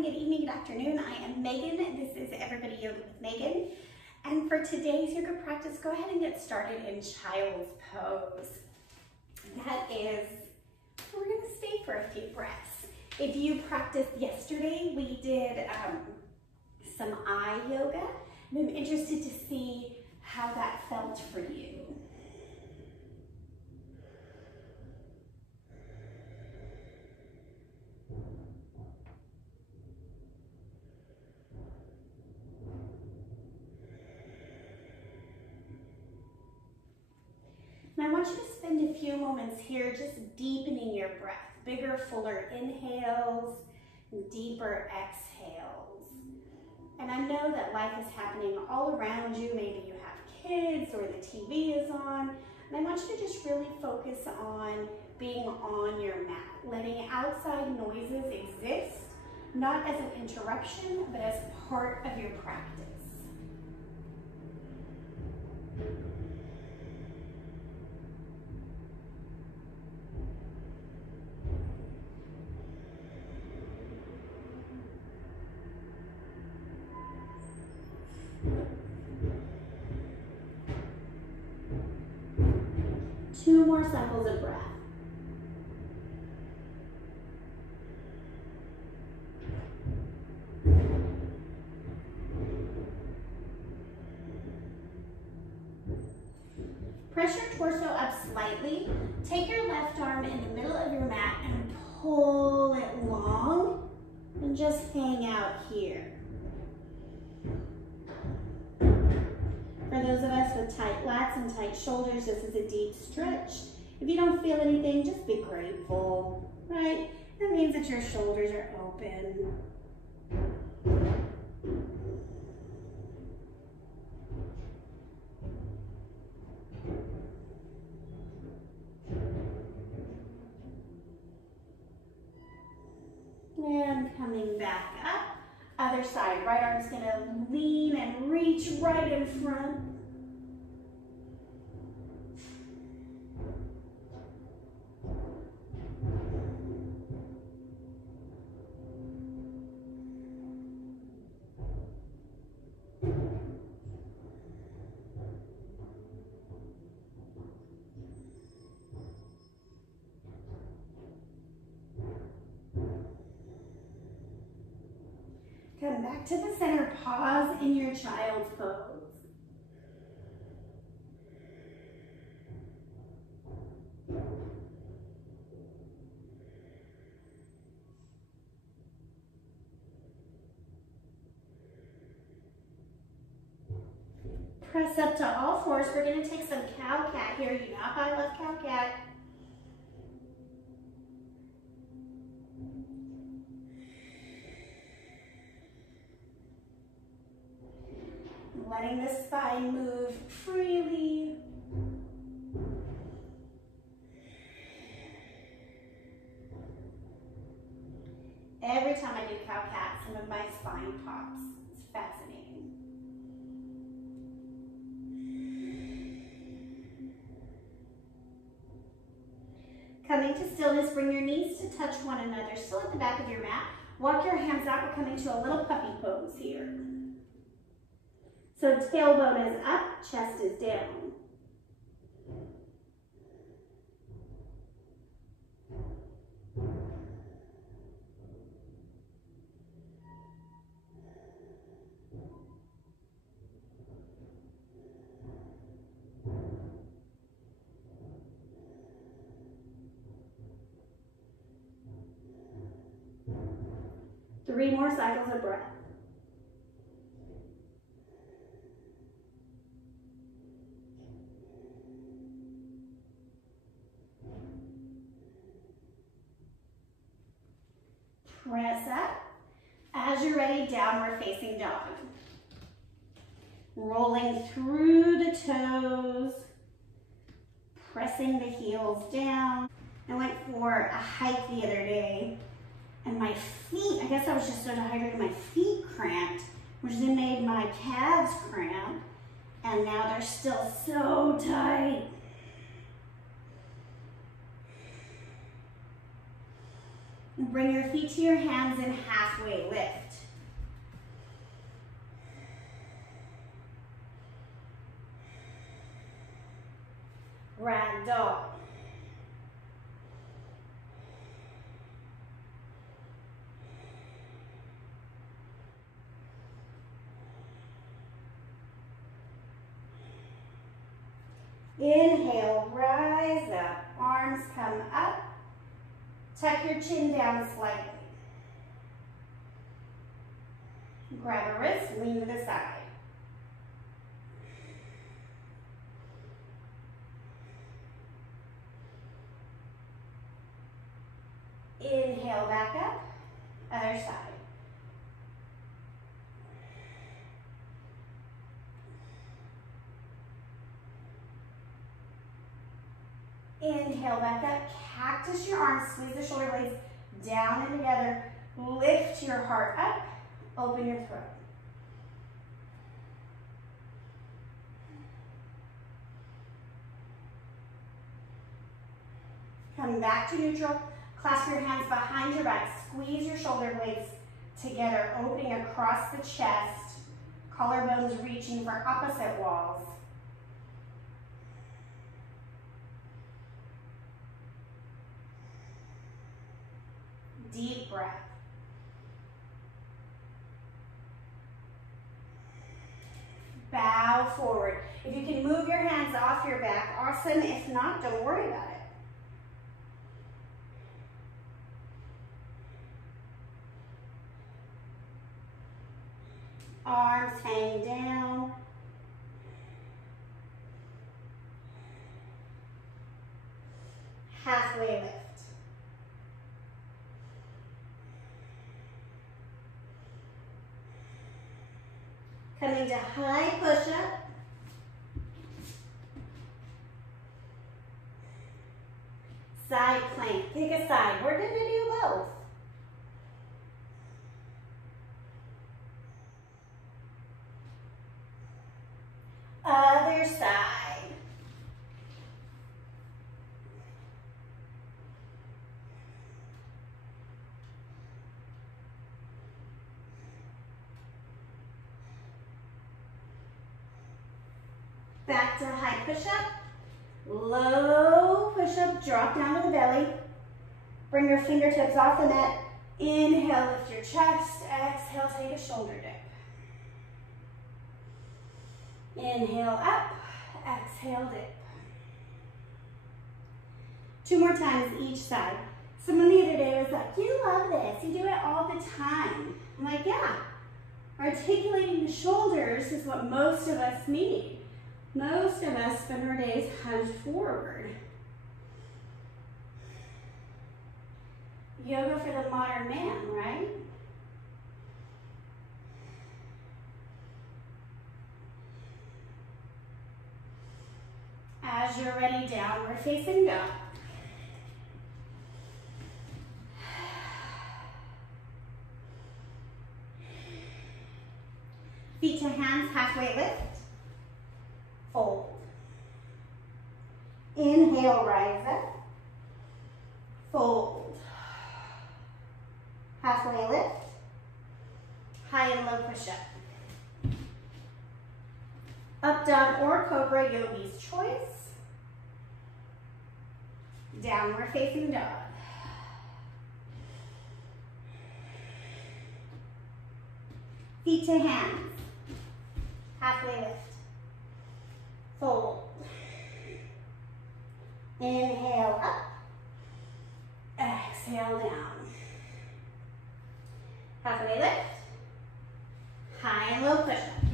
morning, good evening, good afternoon. I am Megan. This is Everybody Yoga with Megan. And for today's yoga practice, go ahead and get started in child's pose. That is, we're going to stay for a few breaths. If you practiced yesterday, we did some eye yoga. And I'm interested to see how that felt for you. And I want you to spend a few moments here just deepening your breath. Bigger, fuller inhales, deeper exhales. And I know that life is happening all around you. Maybe you have kids or the TV is on. And I want you to just really focus on being on your mat, letting outside noises exist, not as an interruption, but as part of your practice. Two more cycles of breath. Press your torso up slightly. Take your left arm in the middle of your mat and pull it long and just hang out here. For those of us with tight lats and tight shoulders, this is a deep stretch. If you don't feel anything, just be grateful, right? That means that your shoulders are open. And coming back up. Other side, right arm's gonna lean and reach right in front. Come back to the center, pause in your child's pose. Press up to all fours. We're going to take some cow-cat here. You know how I love cow-cat. Letting the spine move freely. Every time I do cow-cat, some of my spine pops. It's fascinating. Coming to stillness, bring your knees to touch one another, still at the back of your mat. Walk your hands out. We're coming to a little puppy pose here. So tailbone is up, chest is down. Three more cycles of breath. Press up. As you're ready, downward facing dog. Rolling through the toes, pressing the heels down. I went for a hike the other day and my feet, I guess I was just so dehydrated, my feet cramped, which then made my calves cramp, and now they're still so tight. Bring your feet to your hands and halfway lift. Ragdoll. Inhale, rise up, arms come up, tuck your chin down slightly. Grab a wrist, lean to the side. Inhale, back up, other side. Inhale, back up, cactus your arms, squeeze the shoulder blades down and together. Lift your heart up, open your throat. Come back to neutral. Clasp your hands behind your back. Squeeze your shoulder blades together, opening across the chest. Collarbones reaching for opposite walls. Deep breath. Bow forward. If you can move your hands off your back, awesome. If not, don't worry about it. Arms hang down. Halfway lift. Coming to high push-up. Side plank. Pick a side. We're going to do both. Other side. Back to high push-up. Low push-up, drop down to the belly. Bring your fingertips off the mat. Inhale, lift your chest. Exhale, take a shoulder dip. Inhale up, exhale dip. 2 more times each side. Someone the other day was like, you love this, you do it all the time. I'm like, yeah. Articulating the shoulders is what most of us need. Most of us spend our days hunched forward. Yoga for the modern man, right? As you're ready, downward facing dog. Feet to hands, halfway lift. Fold. Inhale, rise up. Fold. Halfway lift. High and low push-up. Up dog or cobra, yogi's choice. Downward facing dog. Feet to hands. Halfway lift. Fold. Inhale up. Exhale down. Halfway lift. High and low push-up.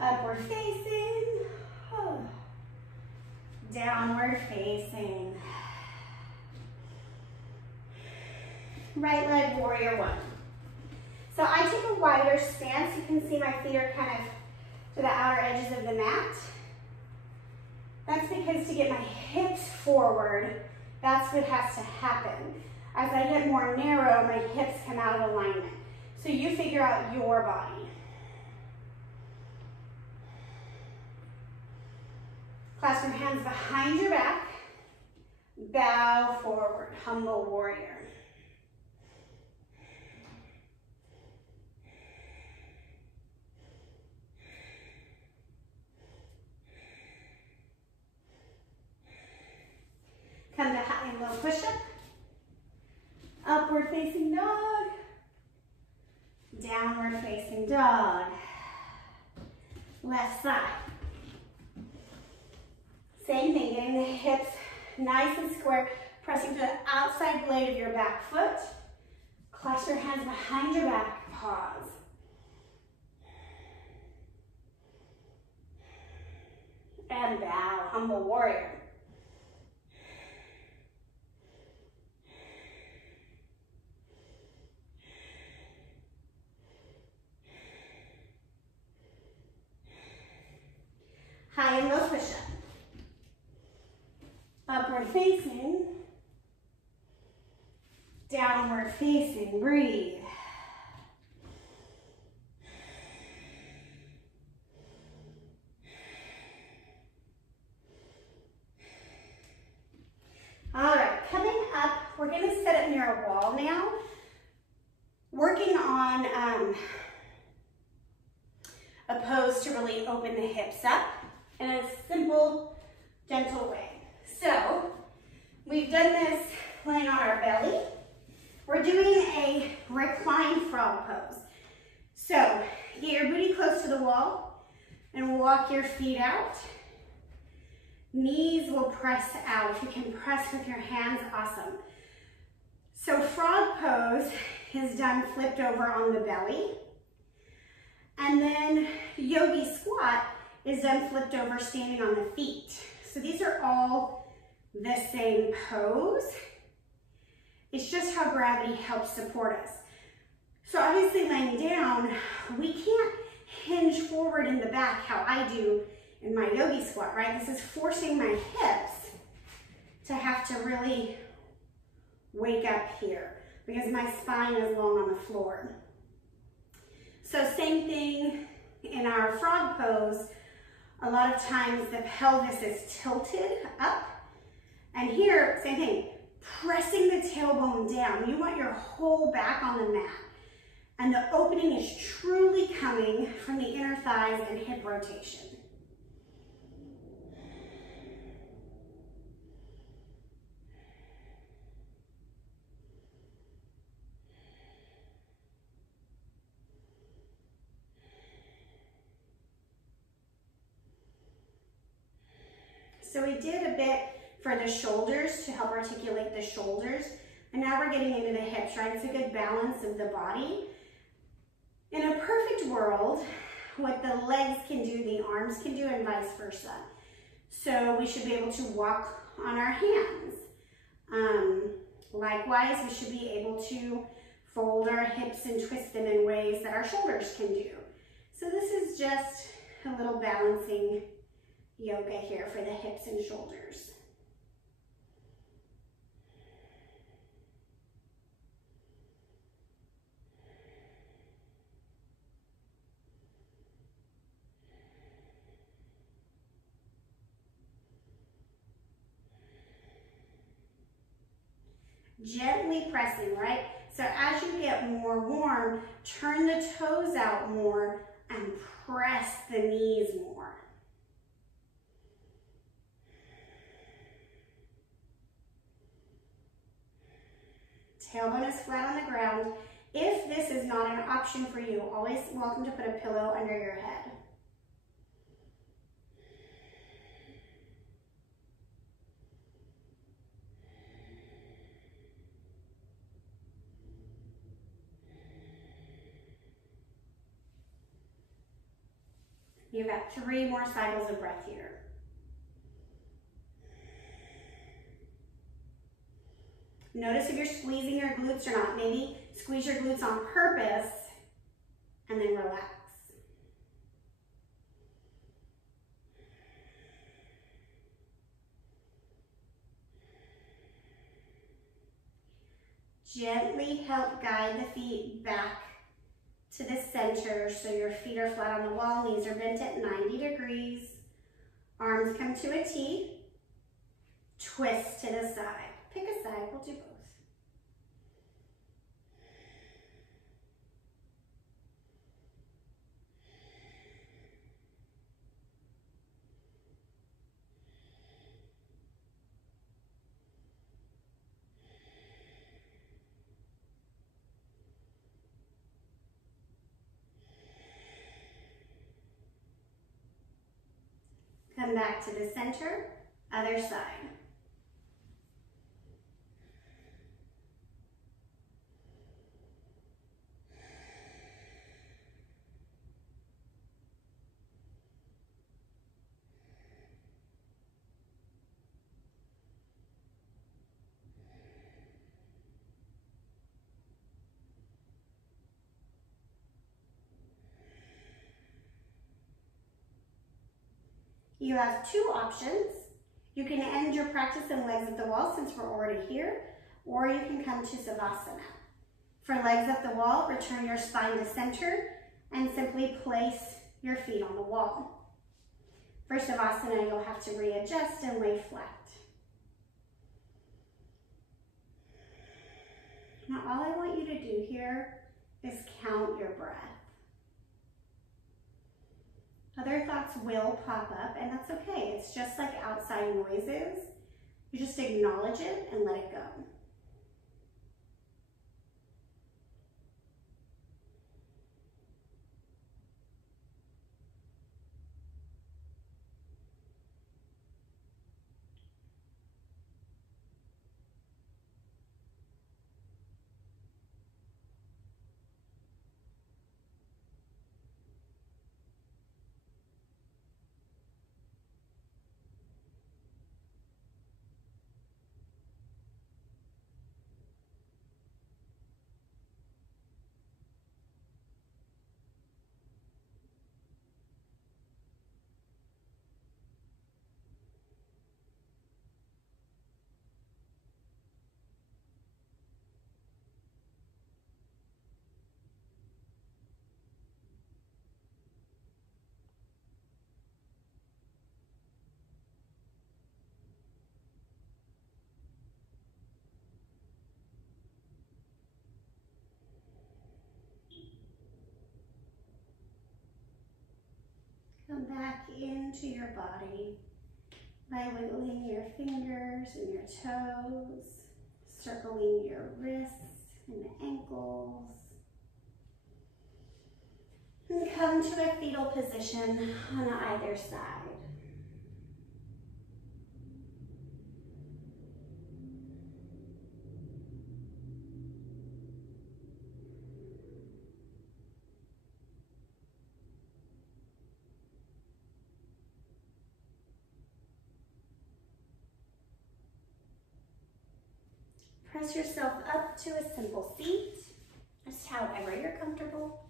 Upward facing. Downward facing. Right leg, warrior one. So I take a wider stance. You can see my feet are kind of to the outer edges of the mat. That's because to get my hips forward, that's what has to happen. As I get more narrow, my hips come out of alignment. So you figure out your body. Clasp your hands behind your back. Bow forward, humble warrior. Come to high and low push-up. Upward facing dog. Downward facing dog. Left side. Same thing, getting the hips nice and square, pressing to the outside blade of your back foot. Clasp your hands behind your back, pause. And bow, humble warrior. High and low push-up. Upward facing. Downward facing, breathe. All right, coming up, we're going to sit up near a wall now. Working on a pose to really open the hips up in a simple, gentle way. So, we've done this laying on our belly. We're doing a recline frog pose. So, get your booty close to the wall and walk your feet out. Knees will press out. If you can press with your hands, awesome. So, frog pose is done flipped over on the belly. And then yogi squat is done flipped over standing on the feet. So these are all the same pose. It's just how gravity helps support us. So obviously laying down, we can't hinge forward in the back how I do in my yogi squat, right? This is forcing my hips to have to really wake up here because my spine is long on the floor. So same thing in our frog pose. A lot of times the pelvis is tilted up. And here, same thing, pressing the tailbone down. You want your whole back on the mat. And the opening is truly coming from the inner thighs and hip rotation. So we did a bit for the shoulders to help articulate the shoulders. And now we're getting into the hips, right? It's a good balance of the body. In a perfect world, what the legs can do, the arms can do, and vice versa. So we should be able to walk on our hands. Likewise, we should be able to fold our hips and twist them in ways that our shoulders can do. So this is just a little balancing yoga here for the hips and shoulders. Gently pressing, right? So as you get more warm, turn the toes out more and press the knees more. Tailbone is flat on the ground. If this is not an option for you, always welcome to put a pillow under your head. You've got 3 more cycles of breath here. Notice if you're squeezing your glutes or not. Maybe squeeze your glutes on purpose and then relax. Gently help guide the feet back to the center so your feet are flat on the wall, knees are bent at 90 degrees, arms come to a T. Twist to the side. Pick a side, we'll do both. Come back to the center, other side. You have two options. You can end your practice in legs at the wall since we're already here, or you can come to Savasana. For legs at the wall, return your spine to center and simply place your feet on the wall. For Savasana, you'll have to readjust and lay flat. Now all I want you to do here is count your breath. Other thoughts will pop up, and that's okay. It's just like outside noises. You just acknowledge it and let it go. Come back into your body by wiggling your fingers and your toes, circling your wrists and ankles. And come to a fetal position on either side. Press yourself up to a simple seat, just however you're comfortable.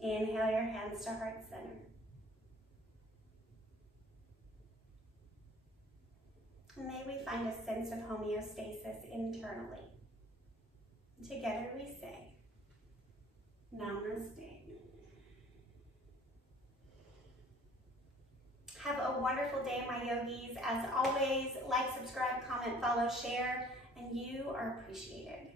Inhale your hands to heart center. May we find a sense of homeostasis internally. Together we say, Namaste. Have a wonderful day, my yogis. As always, like, subscribe, comment, follow, share, and you are appreciated.